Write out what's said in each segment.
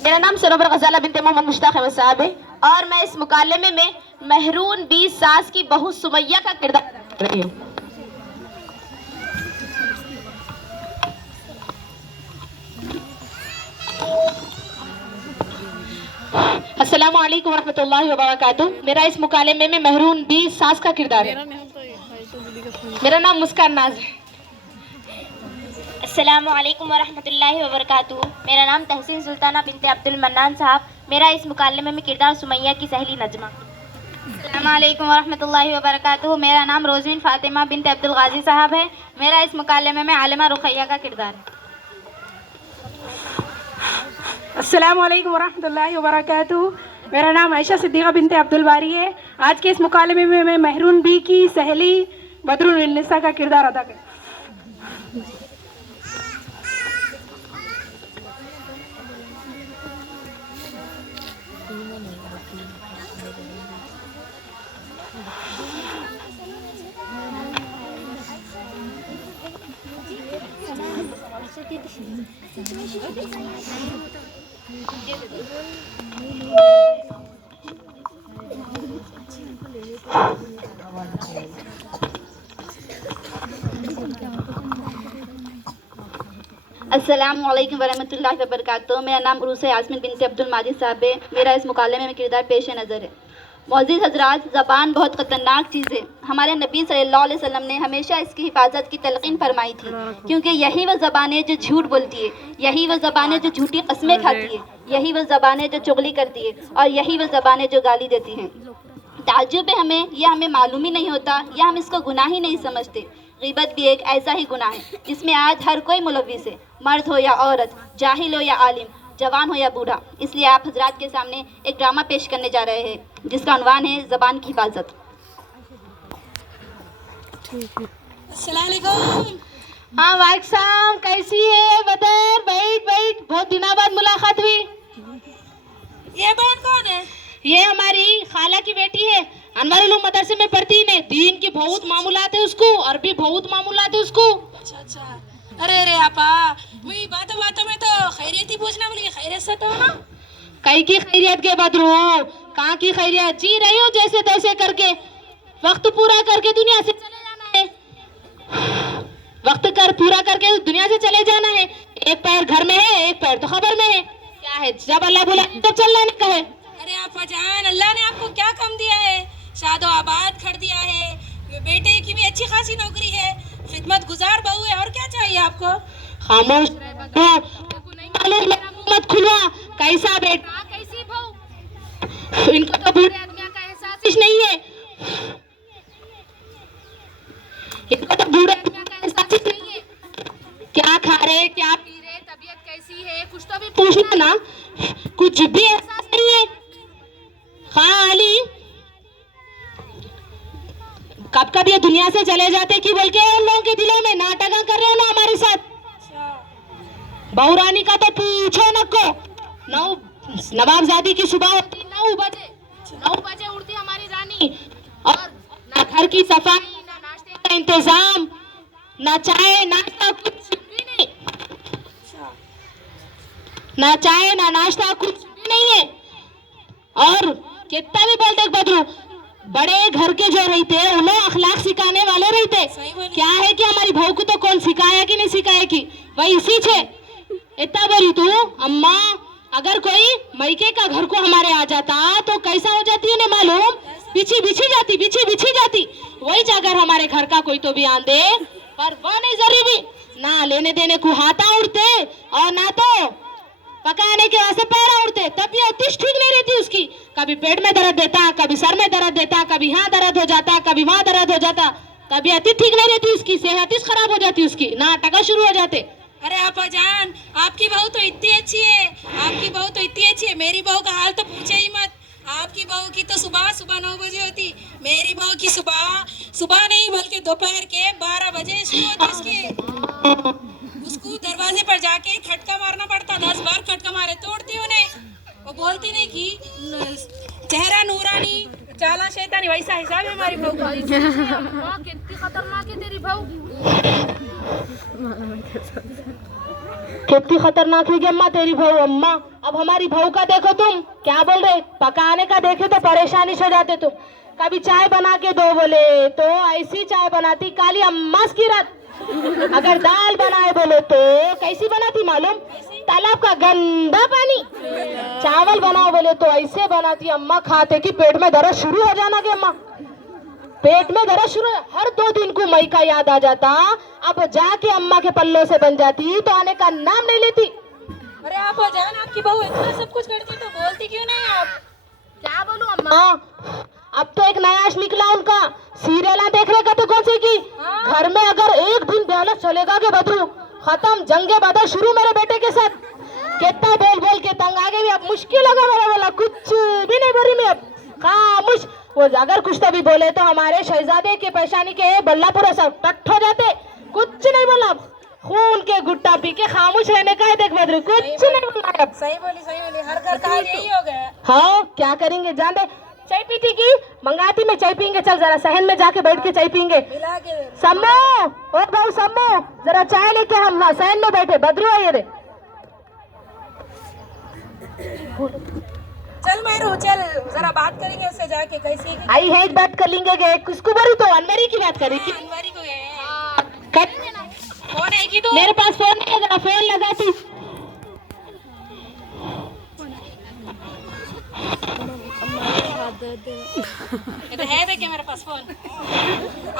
मेरा नाम सरोवर गजाला बिनते मोहम्मद मुश्ताक अहमद साहब है और मैं इस मुकालमे में महरून 20 सास की बहू सुमैया का किरदार अदा कर रही हूँ। अस्सलाम वालेकुम रहमतुल्लाहि व बरकातुहू। मेरा इस मुकालमे में महरून 20 सास का किरदार है। मेरा नाम मुस्कान नाज है। अस्सलामु अलैकुम वरहमतुल्लाहि वबरकातुहू। मेरा नाम तहसीन सुल्ताना बिनते अब्दुल मन्नान साहब। मेरा इस मुकालमे में किरदार सुमैया की सहेली नजमा। अस्सलामु अलैकुम वरहमतुल्लाहि वबरकातुहू। मेरा नाम रोज़विन फ़ातिमा बिनते अब्दुल गाजी साहब है। मेरा इस मुकालमे में आलिमा रुक़ैया का किरदार है। अस्सलामु अलैकुम वरहमतुल्लाहि वबरकातुहू। मेरा नाम आयशा सिद्दीक़ा बिनते अब्दुल बारी है। आज के इस मुकालमे में मैं महरून बी की सहेली बदरुन निसा का किरदार अदा कर। अस्सलामु अलैकुम वरहमतुल्लाहि वबरकातुहू। मेरा नाम उरूस यास्मीन बिनते अब्दुल माजिद साहब है। मेरा इस मुकालमे में किरदार पेश नज़र है। मुअज़्ज़िज़ हज़रात, ज़बान बहुत ख़तरनाक चीज़ है। हमारे नबी सल्लल्लाहु अलैहि वसल्लम ने हमेशा इसकी हिफाजत की तलक़ीन फरमाई थी, क्योंकि यही वह ज़बान है जो झूठ बोलती है, यही वह ज़बान है जो झूठी कस्में खाती है, यही वह ज़बान है जो चुगली करती है और यही वह ज़बान है जो गाली देती हैं। ताज्जुब है हमें, यह हमें मालूम ही नहीं होता या हम इसको गुनाह ही नहीं समझते। ग़ीबत भी एक ऐसा ही गुनाह है जिसमें आज हर कोई मुलव्विस है, मर्द हो या औरत, जाहिल हो या आलिम, जवान हो या बूढ़ा। इसलिए आप हजरात के सामने एक ड्रामा पेश करने जा रहे हैं जिसका उन्वान है ज़बान की हिफाजत। अस्सलाम वालेकुम। हाँ वाइक साहब, कैसी है? बदर बैठ बैठ, बहुत दिनों बाद मुलाकात हुई। ये बहन कौन है? ये हमारी खाला की बेटी है। अनवारुल उलूम मदरसे में पढ़ती है। दीन की बहुत मामूलात है उसको, अरबी बहुत मामूलात है उसको। अच्छा अच्छा। अरे अरे आपा, मैं बातों बातों में तो खैरियत ही पूछना बोली, खैरियत से तो ना? कई की खैरियत के बदरू, कहाँ की खैरियत? जी रही हो जैसे तैसे करके, वक्त पूरा करके दुनिया से चले जाना है। वक्त कर पूरा करके दुनिया से चले जाना है। एक पैर घर में है, एक पैर तो खबर में है। क्या है, जब अल्लाह बुला तब चलना नहीं कहे। अरे आपा जान, अल्लाह ने आपको क्या कम दिया है? शादो आबाद कर दिया है, बेटे की भी अच्छी खासी नौकरी है, खिदमत गुजार बहू है, और क्या चाहिए आपको? खामोश नहीं मालूम, मेरा मुंह मत खुलवा। कैसा बेटा, कैसी बहू? इनको तो बूढ़े आदमी का एहसास ही नहीं है। इनको तो बूढ़े आदमी का एहसास ही नहीं है। क्या खा रहे, क्या पी रहे, तबीयत कैसी है, कुछ तो भी पूछना ना। कुछ भी एहसास नहीं है। खाली कब कब ये दुनिया से चले जाते कि बोल के उन लोगों के दिलों में नाटक कर रहे हो ना हमारे साथ। बहुरानी का तो पूछो न को। नवाबजादी की सुबह होती 9 बजे, 9 बजे उठती हमारी रानी, और ना घर की सफाई, ना नाश्ते का इंतजाम, ना चाय नाश्ता, कुछ भी नहीं। ना चाय ना नाश्ता, कुछ भी नहीं है। और कितना भी बोलते बदरू, बड़े घर के जो रहते हैं उन्हें अखलाक सिखाने वाले रहते। क्या है कि हमारी बहू को तो कौन सिखाया कि नहीं सिखाया कि वही इसी छे। इतना बोली तू अम्मा, अगर कोई मैके का घर को हमारे आ जाता तो कैसा हो जाती है ना मालूम? बिछी बिछी जाती, बिछी बिछी जाती। वही अगर हमारे घर का कोई तो भी आन दे, पर वो नहीं जरूरी, ना लेने देने को हाथा उड़ते और ना तो पकाने के वास्ते पैरा उड़ते। तबीयत ठीक नहीं रहती उसकी, कभी पेट में दर्द देता, कभी सर में दर्द देता, कभी यहाँ दर्द हो जाता, कभी वहाँ दर्द हो जाता। तबीयत ठीक नहीं रहती उसकी, सेहत खराब हो जाती उसकी, नाटक शुरू हो जाते। अरे आपा जान, आपकी बहू तो इतनी अच्छी है, आपकी बहू तो इतनी अच्छी है। मेरी बहू का हाल तो पूछे ही मत। आपकी बहू की तो सुबह 9 बजे होती, मेरी बहू की सुबह नहीं बल्कि दोपहर के 12 बजे शुरू होती उसकी। उसको दरवाजे पर जाके खटका मारना पड़ता, 10 बार खटका मारे तोड़ती उन्हें। वो बोलती नहीं कि चेहरा नूरानी चाला शैतानी, वैसा हिसाब है हमारी बहू का। कितनी खतरनाक है तेरी बहू। कितनी खतरनाक है अम्मा तेरी बहू। अम्मा अब हमारी बहू का देखो तुम, क्या बोल रहे, पकाने का देखे तो परेशानी से हो जाते तुम। कभी चाय बना के दो बोले तो ऐसी चाय बनाती काली अम्मास की रात। अगर दाल बनाए बोले तो कैसी बनाती मालूम, तालाब का गंदा पानी। चावल बनाओ बोले तो ऐसे बनाती अम्मा, खाते कि पेट में दर्द शुरू हो जाना के अम्मा, पेट में दर्द शुरू। हर 2 दिन को मई का याद आ जाता। अब जाके अम्मा के पल्लों से बन जाती तो आने का नाम नहीं लेती। अरे आप हो जान, आपकी बहू इतना सब कुछ करती तो बोलती क्यों नहीं आप? क्या बोलूं अम्मा, अब तो एक नया निकला उनका, सीरियल देखने का तो कौन सी की। घर में अगर एक दिन बैलेंस चलेगा के बदलू, खत्म जंगे बदल शुरू मेरे बेटे के साथ। कितना बोल बोल के तंग आ गई, अब मुश्किल होगा मेरा बोला, कुछ भी नहीं बोली मैं अब, खामोश। वो अगर कुछ तो भी बोले तो हमारे शहजादे के पेशानी के बल्लापुरा सब टट हो जाते, कुछ नहीं बोला। खून के गुट्टा पी के खामोश रहने का है, देख बदरू कुछ नहीं बोला अब। सही बोली, हर घर का यही हो गया। हाँ क्या करेंगे, जान दे। चाय पीती की मंगाती में चाय पीएंगे, चल जरा सहन में जाके बैठ के चाय पीएंगे। मिला के सम्मो, ओ भाऊ सम्मो, जरा चाय लेके हम ना सहन में बैठे, बदरू आइए रे। चल मेरू, चल जरा बात करेंगे उससे जाके, कैसी है आई है बात कर लेंगे, किसको बोलूं तो अनवरी की बात करेगी। अनवारी को गए फोन है कि तो मेरे पास फोन नहीं है, जरा फोन लगा तू। ये तो है, देखे मेरे पास फोन।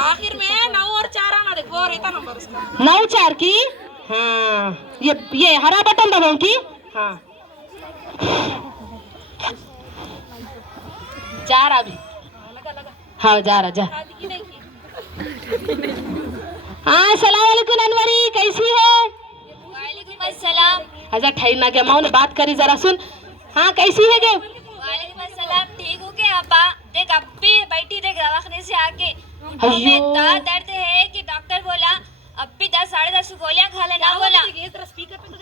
आखिर में 9 और 4 आना, देख वो रहता नंबर उसका। 9 4 की, हाँ ये हरा बटन दबाऊं की, हाँ जा रहा अभी, हाँ जा रहा जा। हाँ सलाम वालेकुम अनवरी, कैसी है? वालेकुम अस्सलाम। अच्छा ठहरना क्या, माँ ने बात करी, जरा सुन। हाँ कैसी है के? वालेकुम अस्सलाम, ठीक हो क्या अब्बा? देख अब भी बैठी, देख दवाखाने से आके घुटनों में अयो। इतना दर्द है कि डॉक्टर बोला अब भी 10 साढ़े 10 गोलियां खा लेना बोला।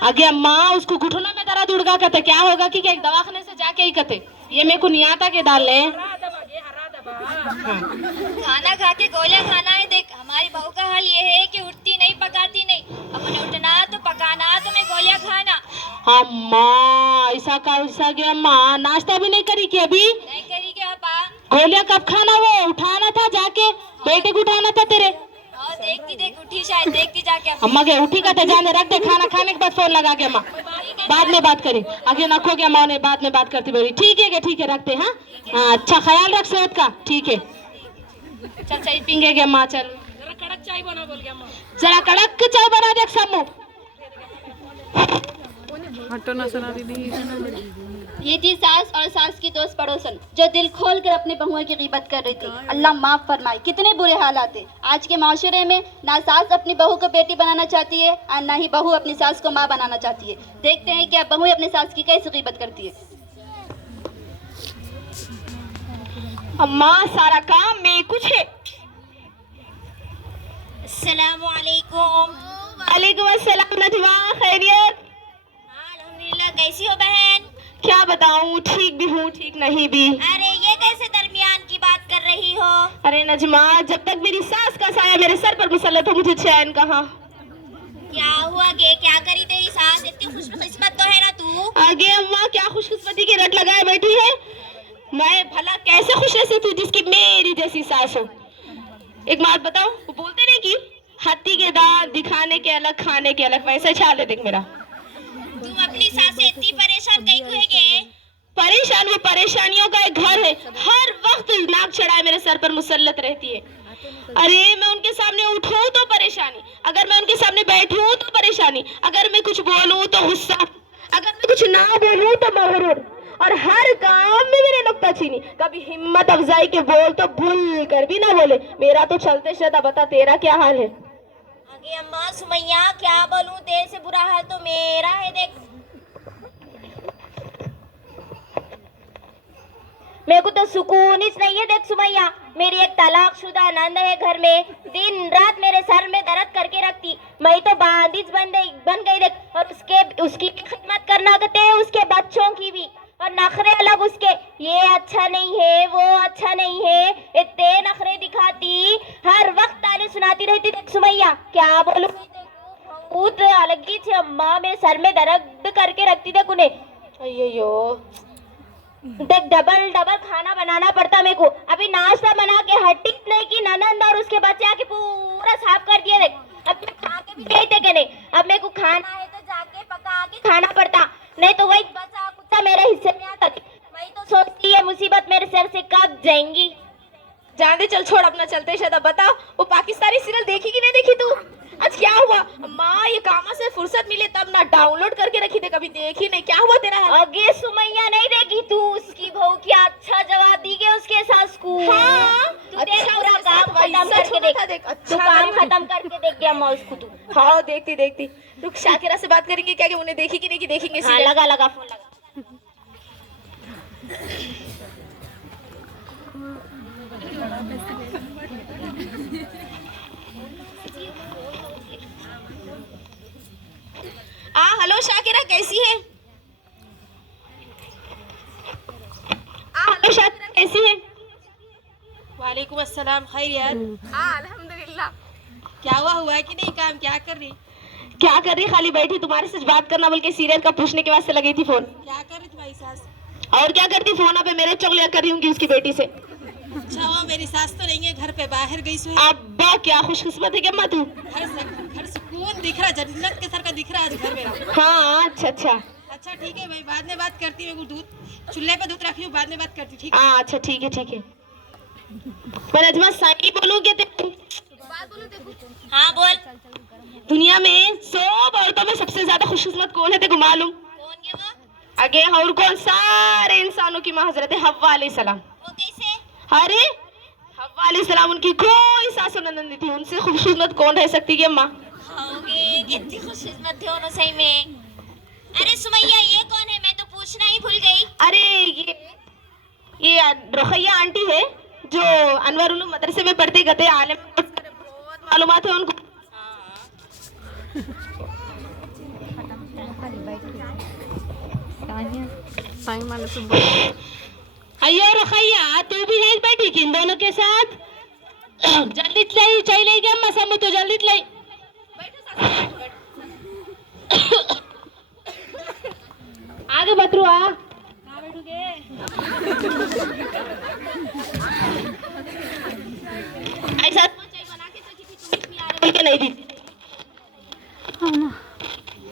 आगे अम्मा उसको घुटनों में दर्द उड़ गया कहते, क्या होगा कि एक दवाखाने से जाके ही कहते, ये मेरे को नहीं आता के डाल ले। खाना खा के गोलियां खाना है। देख हमारी बहू का हाल ये है कि उठती नहीं, पकाती नहीं। अपने उठना तो पकाना तो मैं गोलियां खाना। अम्मा ऐसा का वैसा गया, अम्मा नाश्ता भी नहीं करी कि अभी? नहीं करी क्या अब्बा? गोलियां कब खाना, वो उठाना था जाके, बेटे को उठाना था तेरे। और देख उठी, शायद देखती जाके। अम्मा के उठी का जाने रख दे, खाना खाने के बाद फोन लगा के अम्मा बाद में बात करी। आगे नखो के अम्मा ने बाद में बात करती बोली, ठीक है ठीक है रखते। हाँ हाँ अच्छा ख्याल रख सेहत का, ठीक है चल चाय पीएंगे के अम्मा, चल जरा कड़क चाय बना बोल के अम्मा। जरा कड़क चाय बना दे सम्मू। ये थी सास और सास की दोस्त पड़ोसन जो दिल खोल कर अपने बहुओं की गिबत कर रही थी। अल्लाह माफ फरमाए, कितने बुरे हालात है आज के माशरे में। ना सास अपनी बहू को बेटी बनाना चाहती है और ना ही बहू अपनी सास को माँ बनाना चाहती है। देखते हैं क्या बहू अपनी सास की कैसे गिबत करती है। अम्मा सारा काम में कुछ है। अस्सलाम वालेकुम। वालेकुम अस्सलाम नजमा, खैरियत? अल्हम्दुलिल्लाह, कैसी हो बहन? क्या बताऊं, ठीक भी हूँ ठीक नहीं भी। अरे ये कैसे दरमियान की बात कर रही हो? अरे नजमा, जब तक मेरी सास का साया मेरे सर पर मुसल्लत हो मुझे चैन कहाँ। क्या हुआ गे, क्या करी तेरी सास? इतनी खुशकिस्मत तो है ना तू। आगे अम्मा क्या खुशकिस्मती की रट लगाए बैठी है। मैं भला कैसे खुश ऐसे तू जिसकी मेरी जैसी सास हो। एक बात बताओ, वो बोलते नहीं कि हाथी के दांत दिखाने के अलग खाने के अलग, वैसे चाल है देख मेरा। तुम अपनी सास से इतनी परेशान कहीं हुए गे? परेशान, वो परेशानियों का एक घर है, हर वक्त नाक चढ़ाए मेरे सर पर मुसल्लत रहती है। अरे मैं उनके सामने उठूं तो परेशानी, अगर मैं उनके सामने बैठूं तो परेशानी, अगर मैं कुछ बोलूं तो गुस्सा, अगर मैं कुछ ना बोलूं तो मगरूर, और हर काम में मेरे नुक्ताचीनी। कभी हिम्मत अफजाई के बोल तो भूल कर भी ना बोले। मेरा तो चलते चलता, बता तेरा क्या हाल है? आगे अम्मा सुमैया क्या बोलूं, तेरे से बुरा हाल तो मेरा है। देख मेरे को तो सुकून ही नहीं है। देख सुमैया, मेरी एक तलाकशुदा नंद है घर में, दिन रात मेरे सर में दर्द करके रखती। मैं तो बांदिज बन गई देख। और उसकी खिदमत करना होते है, उसके बच्चों की भी, और नखरे अलग उसके। ये अच्छा नहीं है, वो अच्छा नहीं है, इतने नखरे दिखाती, हर वक्त ताने सुनाती रहती। देख सुमैया क्या बोलूं, अलग ही थी अम्मा, मेरे सर में दर्द करके रखती। देख उन्हें अయ్యయ్యో देख डबल डबल खाना बनाना पड़ता मेरे को। अभी नाश्ता बना के हट्टी नहीं की ननंद और उसके बच्चे आके पूरा साफ कर दिया। देख अब मैं खा के भी गई थे कि नहीं, अब मेरे को खाना है तो जाके पका के खाना पड़ता, नहीं तो वही बचा कुचा मेरे हिस्से में आता। वही तो सोचती है मुसीबत मेरे सर से कब जाएंगी। जान दे, चल छोड़, अपना चलते हैं। शायद बता, वो पाकिस्तानी सीरियल देखी कि नहीं देखी तू? आज क्या हुआ? माँ ये कामा से फुर्सत मिले तब ना डाउनलोड करके रखी थे, कभी देखी नहीं। क्या हुआ तेरा हाल? अगे सुमैया नहीं देगी तू, उसकी बहू क्या अच्छा जवाब दी गया उसके सास को। हाँ, तू देख अच्छा, पूरा उसके काम साथ वैसा खत्म करके छोटा था, देख, देख, अच्छा तू काम करी। खत्म करके देख गया माँ उसको तू। हाँ देखती देखती। रुक, शाकिरा से बात करेंगे क्या कि उन्हें देखी कि नहीं कि देखेंगे हाँ सीरियल। लगा लगा फोन लगा। हेलो शाकिरा, कैसी है? हेलो शाकिरा, कैसी है? वालेकुम अस्सलाम, खैरियत? अल्हम्दुलिल्लाह। क्या हुआ है कि नहीं काम? क्या कर रही? क्या कर रही? खाली बैठी, तुम्हारे से बात करना बोल के सीरियल का पूछने के वास्ते लगी थी फोन। क्या कर रही तुम्हारी सास? और क्या करती, फोन पे मेरे चुगलिया कर रही हूँ उसकी बेटी से। अच्छा हुआ मेरी सास तो नहीं है, घर पे बाहर गई सो है। अब्बा क्या खुशकिस्मत है क्या माँ तू? घर सुकून दिख रहा, जन्नत के सर का दिख रहा आज घर मेरा। हाँ अच्छा अच्छा। अच्छा ठीक है भाई, बाद में बात करती हूँ। दूध चूल्हे पे दूध रखी हूँ, बाद में बात करती हूँ, ठीक है? हाँ अच्छा ठीक है ठीक है। मैं नजमा सही बोलूँगी तेरे? हाँ बोल। दुनिया में सब औरतों में सबसे ज्यादा खुशकिस्मत कौन है तेरे को मालूम? कौन है वो? आगे और कौन? सारे इंसानों की माँ हजरत हव्वा अलैहिस्सलाम। वो कैसे? अरे हव्वा अलैहिस्सलाम, उनकी कोई सासू ननद नहीं थी, उनसे खुशकिस्मत कौन रह सकती है माँ? होंगे कितनी खुशकिस्मत थे उन्होंने सही में। अरे सुमैया ये कौन है? मैं तो पूछना ही भूल गई। अरे ये रुखैया आंटी है जो अनवर उन्हें मदरसे में पढ़ते गते आलम, बहुत मालूमात है उनको। अयो रुखैया, तू भी है बैठी कि इन दोनों के साथ? जल्दी चले गया मसम तो जल्दी ले। आगे बतरू आ। ऐसा चाय बना के रखी थी, तुम भी आ रहे हो कि नहीं दी?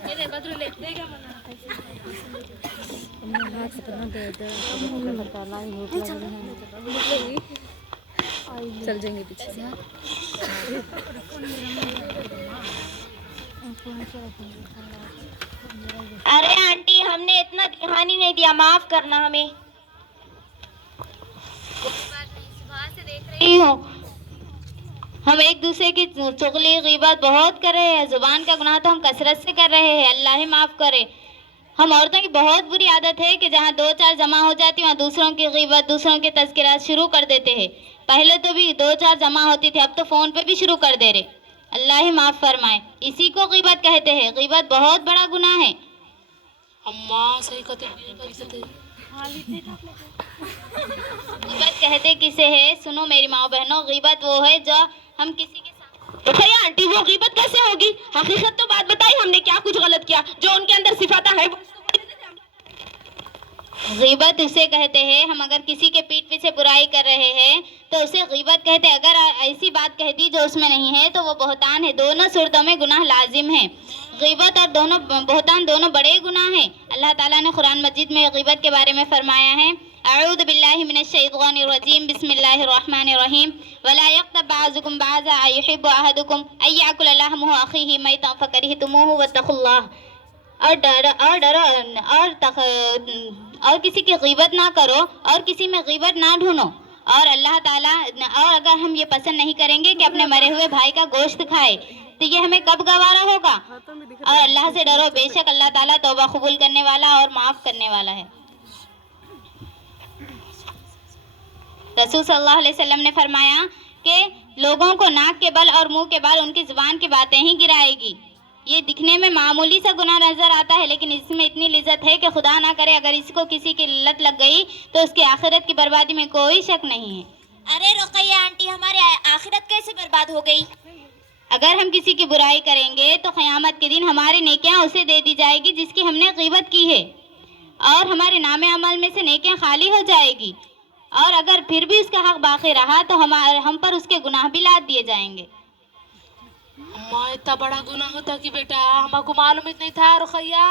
ये ले बतरू, ले देगा मना। चल जाएंगे पीछे से। अरे आंटी हमने इतना ध्यान ही नहीं दिया, माफ करना हमें। रही हूँ, हम एक दूसरे की चुगली गीबत बहुत कर रहे हैं। जुबान का गुनाह तो हम कसरत से कर रहे हैं, अल्लाह ही माफ़ करे। हम औरतों की बहुत बुरी आदत है कि जहाँ दो चार जमा हो जाती वहाँ दूसरों की गीबत, दूसरों के तज़किरात शुरू कर देते हैं। पहले तो भी दो चार जमा होती थी, अब तो फ़ोन पे भी शुरू कर दे रहे। अल्लाह ही माफ़ फरमाए। इसी को गीबत कहते हैं। गीबत बहुत बड़ा गुनाह है। अम्मा सही कहते गीबत कहते किसे है? सुनो मेरी माँ बहनों, गीबत वो है जो हम किसी के साथ। तो भैया आंटी वो गीबत कैसे होगी? हकीकत तो बात बताई, हमने क्या कुछ गलत किया? जो उनके अंदर सिफाता है वो गीबत उसे कहते हैं हम अगर किसी के पीठ पीछे बुराई कर रहे हैं तो उसे गीबत कहते हैं। अगर ऐसी बात कह दी जो उसमें नहीं है तो वो बहुतान है। दोनों सूरतों में गुनाह लाजिम है। गीबत और दोनों बहुतान दोनों बड़े गुनाह हैं। अल्लाह ताला ने कुरान मजीद में गीबत के बारे में फरमाया है, अऊज़ु बिल्लाहि मिनश शैतानिर रजीम, बिस्मिल्लाहिर रहमानिर रहीम, वला यग़्तब बअज़ुकुम बअज़ा अयुहिब्बु अहदुकुम अय्याकुल लहमु अख़ीहि मैतन फ़करिहतुमूहु वत्तक़ुल्लाह। और किसी की गीबत ना करो और किसी में गीबत ना ढूंढो। और अल्लाह ताला, और अगर हम ये पसंद नहीं करेंगे कि अपने मरे हुए भाई का गोश्त खाए तो ये हमें कब गवारा होगा। और अल्लाह से डरो, बेशक अल्लाह ताला तौबा कबूल करने वाला और माफ़ करने वाला है। रसूल सल्लल्लाहु अलैहि वसल्लम ने फरमाया कि लोगों को नाक के बल और मुंह के बाल उनकी जुबान की बातें ही गिराएगी। ये दिखने में मामूली सा गुनाह नजर आता है, लेकिन इसमें इतनी लिज्जत है कि खुदा ना करे अगर इसको किसी की लत लग गई तो उसकी आखिरत की बर्बादी में कोई शक नहीं है। अरे रुकैया आंटी, हमारी आखिरत कैसे बर्बाद हो गई? अगर हम किसी की बुराई करेंगे तो क़यामत के दिन हमारी नेकियां उसे दे दी जाएगी जिसकी हमने गीबत की है। और हमारे नामे अमल में से नेकियां खाली हो जाएगी, और अगर फिर भी उसका हक बाकी रहा तो हम पर उसके गुनाह भी लाद दिए जाएंगे। अम्मा इतना बड़ा गुनाह होता कि बेटा हमको मालूम ही नहीं था। रुखैया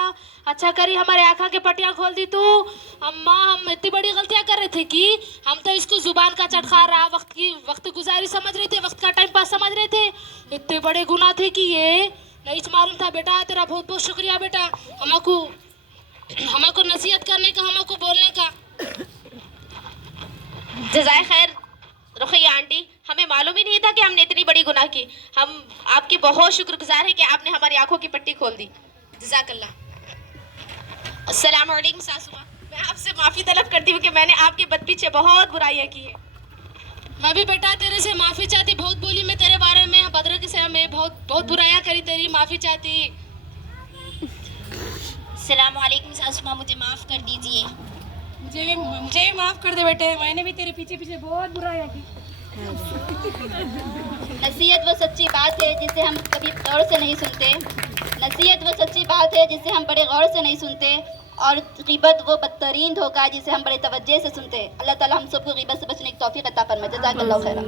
अच्छा करी हमारे आँखों के पटियाँ खोल दी तू। अम्मा हम इतनी बड़ी गलतियाँ कर रहे थे कि हम तो इसको जुबान का चटखा रहा, वक्त गुजारी समझ रहे थे, वक्त का टाइम पास समझ रहे थे। इतने बड़े गुनाह थे कि ये नहीं मालूम था। बेटा तेरा बहुत बहुत शुक्रिया बेटा, हमको नसीहत करने का, हमको बोलने का। जज़ाए खैर रुखैया आंटी, हमें मालूम ही नहीं था कि हमने इतनी बड़ी गुनाह की। हम आपकी बहुत शुक्रगुजार हैं कि आपने हमारी आंखों की पट्टी खोल दी। जज़ाकल्लाह। अस्सलाम वालेकुम सासू माँ, मैं आपसे माफ़ी तलब करती हूँ कि मैंने आपके बद पीछे बहुत बुराइयाँ की है। मैं भी बेटा तेरे से माफ़ी चाहती, बहुत बोली मैं तेरे बारे में, बदर के से मैं बहुत बुराइयाँ करी तेरी, माफ़ी चाहती। अस्सलाम वालेकुम सासू माँ, मुझे माफ़ कर दीजिए। मुझे भी माफ़ कर दे बेटे, मैंने भी तेरे पीछे पीछे बहुत बुराइयाँ की। नसीहत वो सच्ची बात है जिसे हम कभी गौर से नहीं सुनते। नसीहत वो सच्ची बात है जिसे हम बड़े गौर से नहीं सुनते, और ग़ीबत वो बदतरीन धोखा है जिसे हम बड़े तवज्जे से सुनते हैं। अल्लाह ताला हम सबको ग़ीबत से बचने की तौफीक अता फरमाए। जज़ाकल्लाहु खैरा।